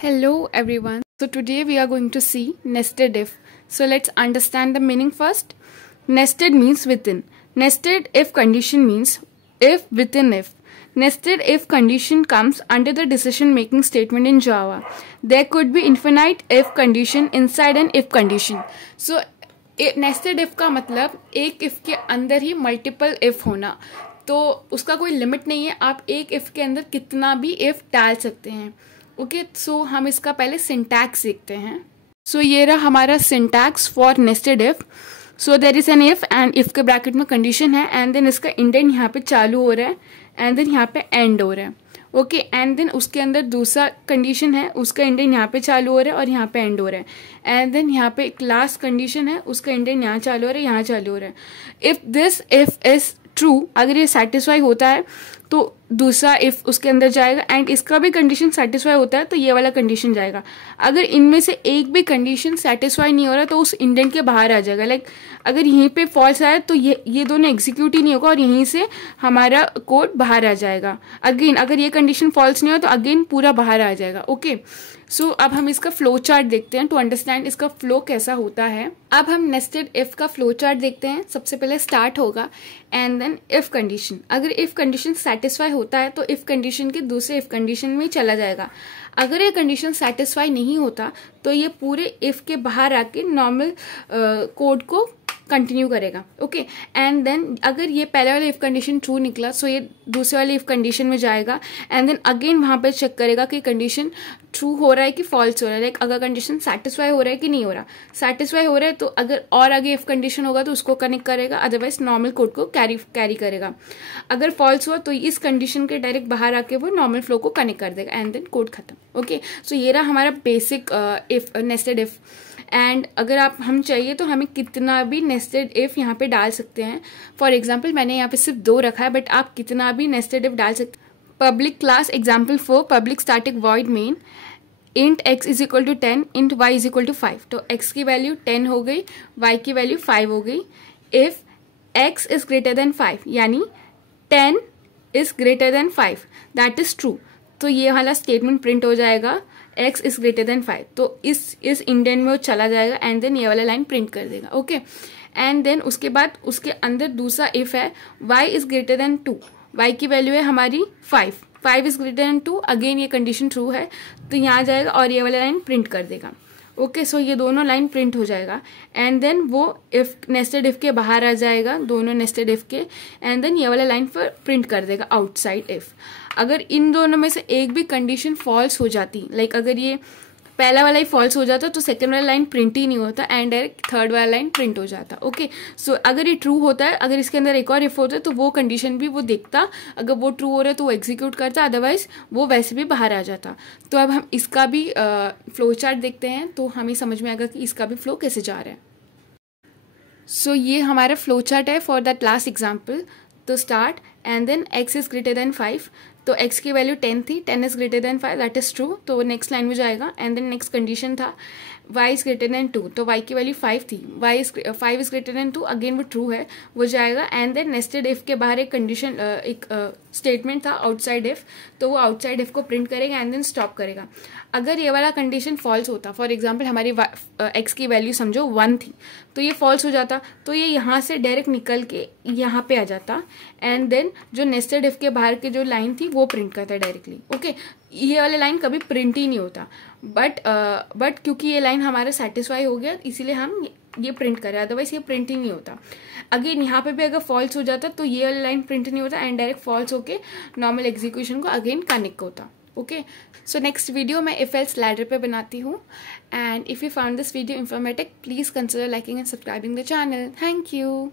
Hello everyone. So today we are going to see nested if. So let's understand the meaning first. Nested means within. Nested if condition means if within if. Nested if condition comes under the decision making statement in Java. There could be infinite if condition inside an if condition. So nested if का मतलब एक if के अंदर ही multiple if होना. तो उसका कोई limit नहीं है, आप एक if के अंदर कितना भी if डाल सकते हैं. ओके सो हम इसका पहले सिंटैक्स देखते हैं. सो ये रहा हमारा syntax for nested if. So there is an if and if के ब्रैकेट में कंडीशन है एंड देन इसका इंडेंट यहाँ पे चालू हो रहा है एंड देन यहाँ पे एंड हो रहा है. ओके एंड देन उसके अंदर दूसरा कंडीशन है, उसका इंडेंट यहाँ पे चालू हो रहा है और यहाँ पे एंड हो रहा है. एंड देन यहाँ पे एक लास्ट कंडीशन है, उसका इंडेंट यहाँ चालू हो रहा है, यहाँ चालू हो रहा है. If this if is true, अगर ये सेटिस्फाई होता है तो दूसरा इफ उसके अंदर जाएगा एंड इसका भी कंडीशन सेटिस्फाई होता है तो ये वाला कंडीशन जाएगा. अगर इनमें से एक भी कंडीशन सेटिस्फाई नहीं हो रहा तो उस इंडेंट के बाहर आ जाएगा. लाइक अगर यहीं पे फॉल्स आया तो ये दोनों एग्जीक्यूट ही नहीं होगा और यहीं से हमारा कोड बाहर आ जाएगा. अगेन अगर ये कंडीशन फॉल्स नहीं हो तो अगेन पूरा बाहर आ जाएगा. ओके सो अब हम इसका फ्लो चार्ट देखते हैं टू अंडरस्टैंड इसका फ्लो कैसा होता है. अब हम नेस्टेड इफ का फ्लो चार्ट देखते हैं. सबसे पहले स्टार्ट होगा एंड देन इफ कंडीशन. अगर इफ कंडीशन सेटिस्फाई होता है तो इफ कंडीशन के दूसरे इफ कंडीशन में चला जाएगा. अगर ये कंडीशन सेटिस्फाई नहीं होता तो ये पूरे इफ के बाहर आके नॉर्मल कोड को कंटिन्यू करेगा. ओके एंड देन अगर ये पहले वाला इफ कंडीशन ट्रू निकला सो ये दूसरे वाले इफ कंडीशन में जाएगा एंड देन अगेन वहां पे चेक करेगा कि कंडीशन ट्रू हो रहा है कि फॉल्स हो रहा है. लाइक अगर कंडीशन सेटिस्फाई हो रहा है कि नहीं हो रहा. सेटिस्फाई हो रहा है तो अगर और आगे इफ कंडीशन होगा तो उसको कनेक्ट करेगा, अदरवाइज नॉर्मल कोड को कैरी करेगा. अगर फॉल्स हुआ तो इस कंडीशन के डायरेक्ट बाहर आके वो नॉर्मल फ्लो को कनेक्ट कर देगा एंड देन कोड खत्म. ओके सो ये रहा हमारा basic if nested if. And अगर हम चाहिए तो हमें कितना भी नेस्टेड इफ यहाँ पे डाल सकते हैं. फॉर एग्जाम्पल मैंने यहाँ पे सिर्फ 2 रखा है बट आप कितना भी नेस्टेड इफ डाल सकते हैं. Public class example 4 public static void main int x is equal to 10 int y is equal to 5. तो x की वैल्यू 10 हो गई, y की वैल्यू 5 हो गई. If x is greater than 5 यानी 10 is greater than 5 that is true. तो ये वाला स्टेटमेंट प्रिंट हो जाएगा x इज ग्रेटर देन 5. तो इस इंडेंट में वो चला जाएगा एंड देन ये वाला लाइन प्रिंट कर देगा. ओके एंड देन उसके बाद उसके अंदर दूसरा इफ है y is greater than 2. y की वैल्यू है हमारी 5 इज ग्रेटर देन 2. अगेन ये कंडीशन ट्रू है तो यहाँ जाएगा और ये वाला लाइन प्रिंट कर देगा. ओके सो ये दोनों लाइन प्रिंट हो जाएगा एंड देन वो इफ नेस्टेड इफ के बाहर आ जाएगा, दोनों नेस्टेड इफ के, एंड देन ये वाला लाइन पर प्रिंट कर देगा आउटसाइड इफ. अगर इन दोनों में से एक भी कंडीशन फॉल्स हो जाती, लाइक अगर ये पहला वाला ही फॉल्स हो जाता तो सेकंड वाला लाइन प्रिंट ही नहीं होता एंड डायरेक्ट थर्ड वाला लाइन प्रिंट हो जाता. ओके सो अगर ये ट्रू होता है, अगर इसके अंदर एक और इफ होता है तो वो कंडीशन भी वो देखता. अगर वो ट्रू हो रहा है तो वो एग्जीक्यूट करता, अदरवाइज वो वैसे भी बाहर आ जाता. तो अब हम इसका भी फ्लो चार्ट देखते हैं तो हमें समझ में आएगा कि इसका भी फ्लो कैसे जा रहा है. सो ये हमारा फ्लो चार्ट है फॉर दैट लास्ट एग्जाम्पल. तो start and then x is greater than 5. तो x की वैल्यू 10 थी, 10 is greater than 5 that is true. तो नेक्स्ट लाइन में जाएगा एंड देन नेक्स्ट कंडीशन था y इज ग्रेटर देन 2. तो y की वैल्यू 5 थी, 5 इज ग्रेटर देन 2. अगेन वो ट्रू है, वो जाएगा एंड देन नेस्टेड इफ के बाहर एक कंडीशन एक स्टेटमेंट था आउटसाइड इफ. तो वो आउटसाइड इफ को प्रिंट करेगा एंड देन स्टॉप करेगा. अगर ये वाला कंडीशन फॉल्स होता, फॉर एग्जाम्पल हमारी x की वैल्यू समझो 1 थी, तो ये फॉल्स हो जाता तो ये यहाँ से डायरेक्ट निकल के यहाँ पे आ जाता एंड देन जो नेस्टेड इफ के बाहर की जो लाइन थी वो प्रिंट करता डायरेक्टली. ओके ये वाला लाइन कभी प्रिंट ही नहीं होता बट क्योंकि ये लाइन हमारा सेटिस्फाई हो गया इसीलिए हम ये प्रिंट करें, अदरवाइज ये प्रिंट ही नहीं होता. अगेन यहाँ पे भी अगर फॉल्स हो जाता तो ये वाला लाइन प्रिंट नहीं होता एंड डायरेक्ट फॉल्स होके नॉर्मल एग्जीक्यूशन को अगेन कनेक्ट होता. ओके सो नेक्स्ट वीडियो मैं इफ एल्स लैडर पे बनाती हूँ. And if you found this video informative please consider liking and subscribing the channel. Thank you.